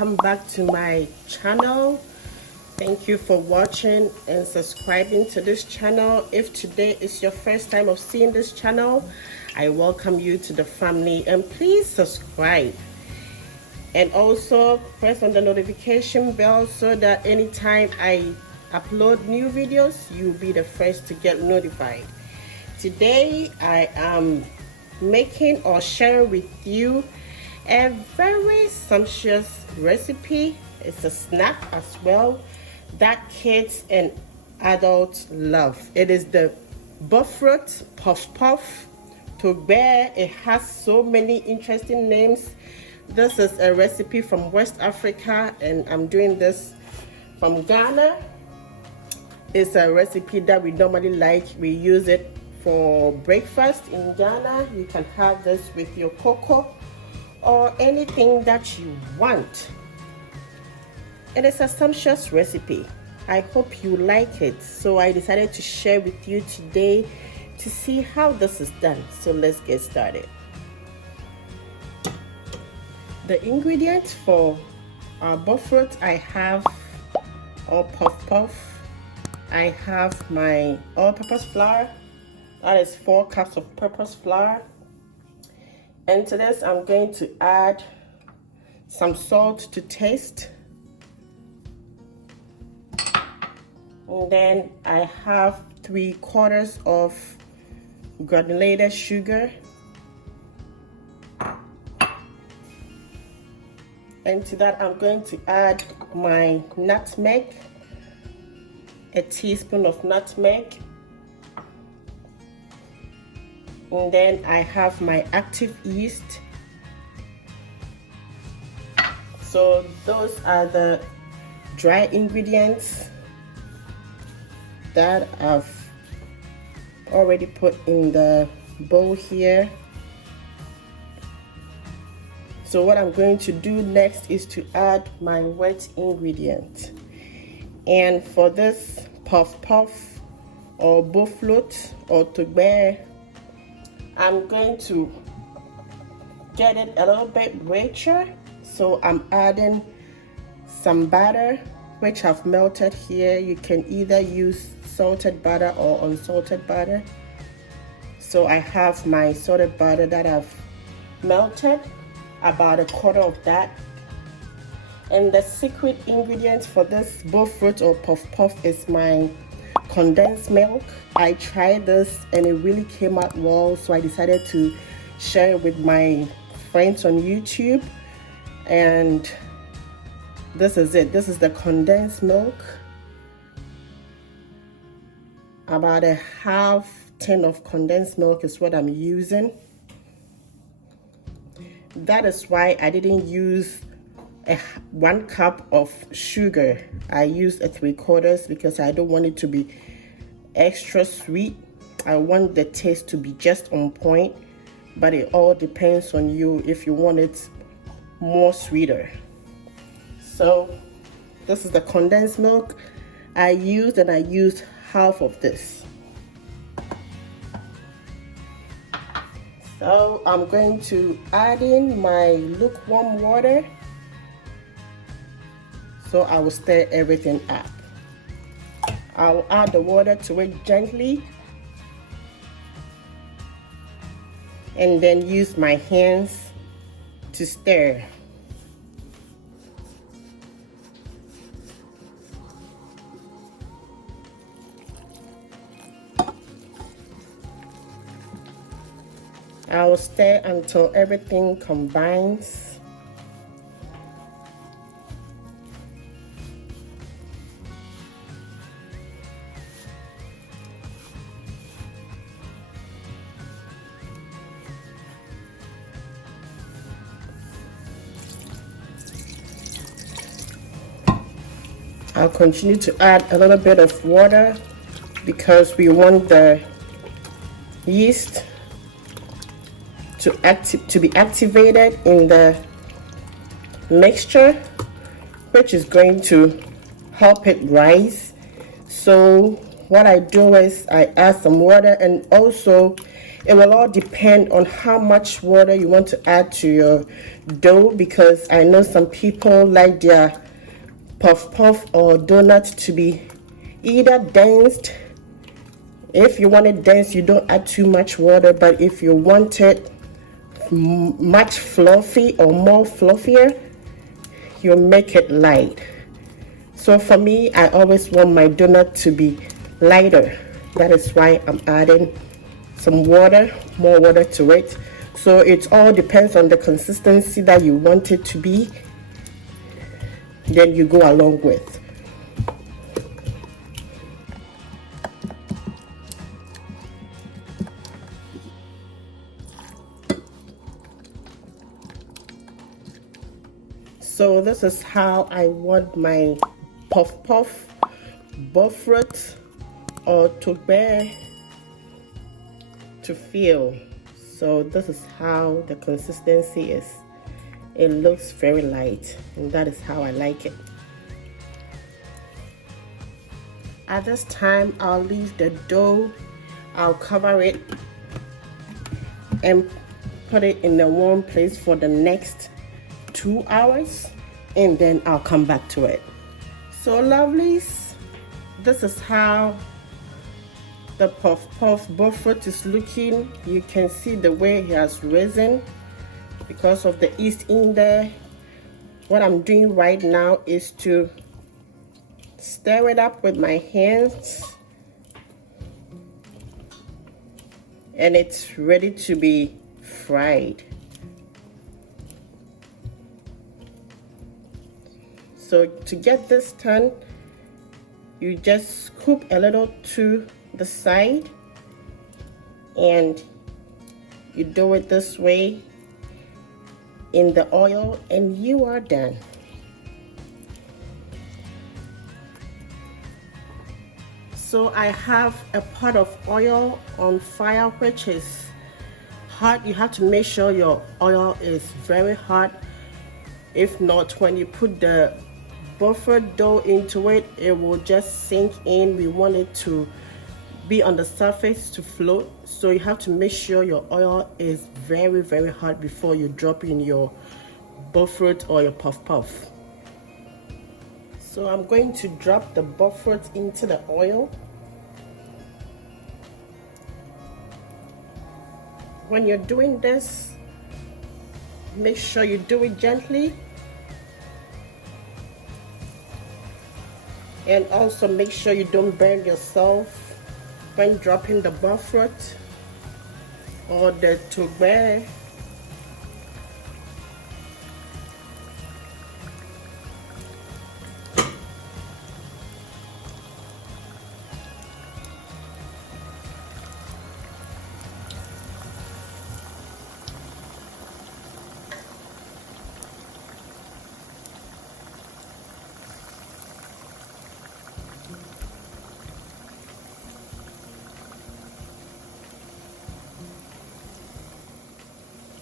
welcome back to my channel. Thank you for watching and subscribing to this channel. If today is your first time of seeing this channel, I welcome you to the family, and please subscribe and also press on the notification bell so that anytime I upload new videos, you'll be the first to get notified. Today I am making or sharing with you a very sumptuous recipe. It's a snack as well that kids and adults love. It is the Bofrot puff puff Togbei. It has so many interesting names. This is a recipe from West Africa, and I'm doing this from Ghana. It's a recipe that we normally like. We use it for breakfast in Ghana. You can have this with your cocoa or anything that you want. It is a sumptuous recipe. I hope you like it. So I decided to share with you today to see how this is done. So let's get started. The ingredients for our Bofrot, I have all puff puff. I have my all-purpose flour. That is 4 cups of purpose flour. And to this, I'm going to add some salt to taste. And then I have 3/4 of granulated sugar. And to that, I'm going to add my nutmeg, a teaspoon of nutmeg. And then I have my active yeast. So those are the dry ingredients that I've already put in the bowl here. So what I'm going to do next is to add my wet ingredient. And for this puff puff or Boflot or Togbei, I'm going to get it a little bit richer. So I'm adding some butter, which I've melted here. You can either use salted butter or unsalted butter. So I have my salted butter that I've melted, about 1/4 of that. And the secret ingredient for this Bofrot or puff puff is my condensed milk. I tried this and it really came out well, so I decided to share it with my friends on YouTube. And this is it. This is the condensed milk. About a half tin of condensed milk is what I'm using. That is why I didn't use 1 cup of sugar. I used 3/4 because I don't want it to be extra sweet. I want the taste to be just on point, but it all depends on you if you want it more sweeter. So this is the condensed milk I used, and I used half of this. So I'm going to add in my lukewarm water. So I will stir everything up. I will add the water to it gently and then use my hands to stir. I will stir until everything combines. I'll continue to add a little bit of water because we want the yeast to be activated in the mixture, which is going to help it rise. So what I do is I add some water, and also It will all depend on how much water you want to add to your dough, because I know some people like their puff puff or donut to be either denced. If you want it dense, you don't add too much water, but if you want it much fluffy or more fluffier, you make it light. So for me, I always want my donut to be lighter. That is why I'm adding some water, more water to it. So it all depends on the consistency that you want it to be, then you go along with. So this is how I want my puff puff, Bofrot or Togbei to feel. So this is how the consistency is. It looks very light, and that is how I like it. At this time, I'll leave the dough, I'll cover it and put it in a warm place for the next 2 hours, and then I'll come back to it. So lovelies, this is how the puff puff Bofrot is looking. You can see the way it has risen because of the yeast in there. What I'm doing right now is to stir it up with my hands, and it's ready to be fried. So to get this done, you just scoop a little to the side, and you do it this way in the oil, and you are done. So I have a pot of oil on fire which is hot. You have to make sure your oil is very hot. If not, when you put the Bofrot dough into it, it will just sink in. We want it to be on the surface to float, so you have to make sure your oil is very, very hot before you drop in your Bofrot or your puff puff. So I'm going to drop the Bofrot into the oil. When you're doing this, make sure you do it gently, and also make sure you don't burn yourself when dropping the Bofrot or the Togbei.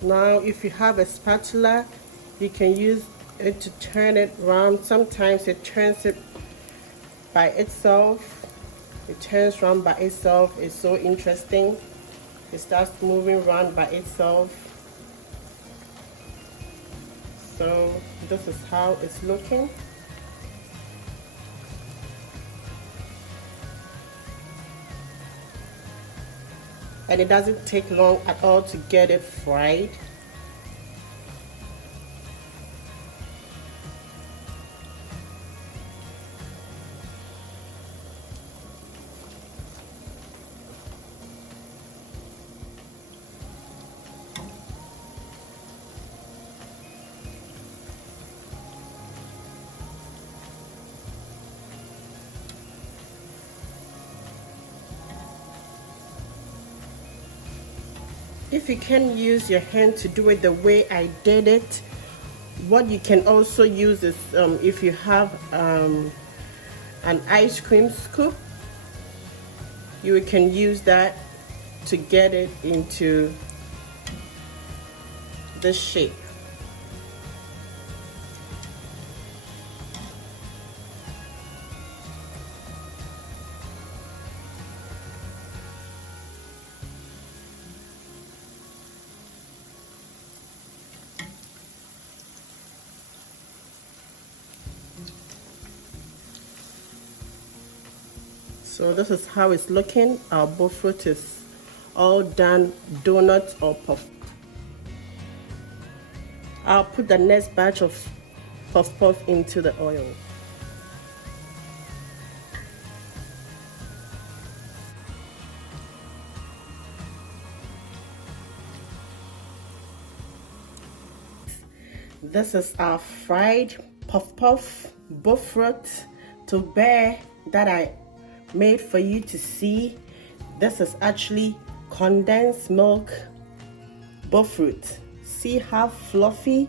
Now, if you have a spatula, you can use it to turn it around. Sometimes it turns it by itself. It turns around by itself. It's so interesting. It starts moving around by itself. So this is how it's looking. And it doesn't take long at all to get it fried. If you can use your hand to do it the way I did it, what you can also use is if you have an ice cream scoop, you can use that to get it into this shape. So this is how it's looking. Our Bofrot is all done, donut or puff. I'll put the next batch of puff into the oil. This is our fried puff Bofrot Togbei that I made for you to see. This is actually condensed milk Bofrot. See how fluffy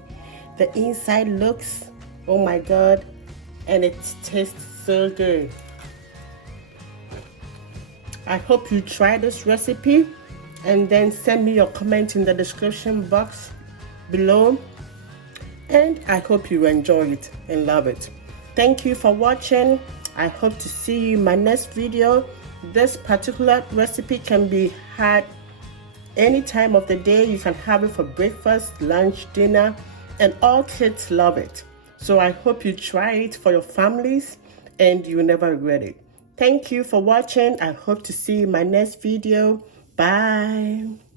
the inside looks? Oh my god, and it tastes so good. I hope you try this recipe and then send me your comment in the description box below. And I hope you enjoy it and love it. Thank you for watching. I hope to see you in my next video. This particular recipe can be had any time of the day. You can have it for breakfast, lunch, dinner, and all kids love it. So I hope you try it for your families and you will never regret it. Thank you for watching. I hope to see you in my next video. Bye.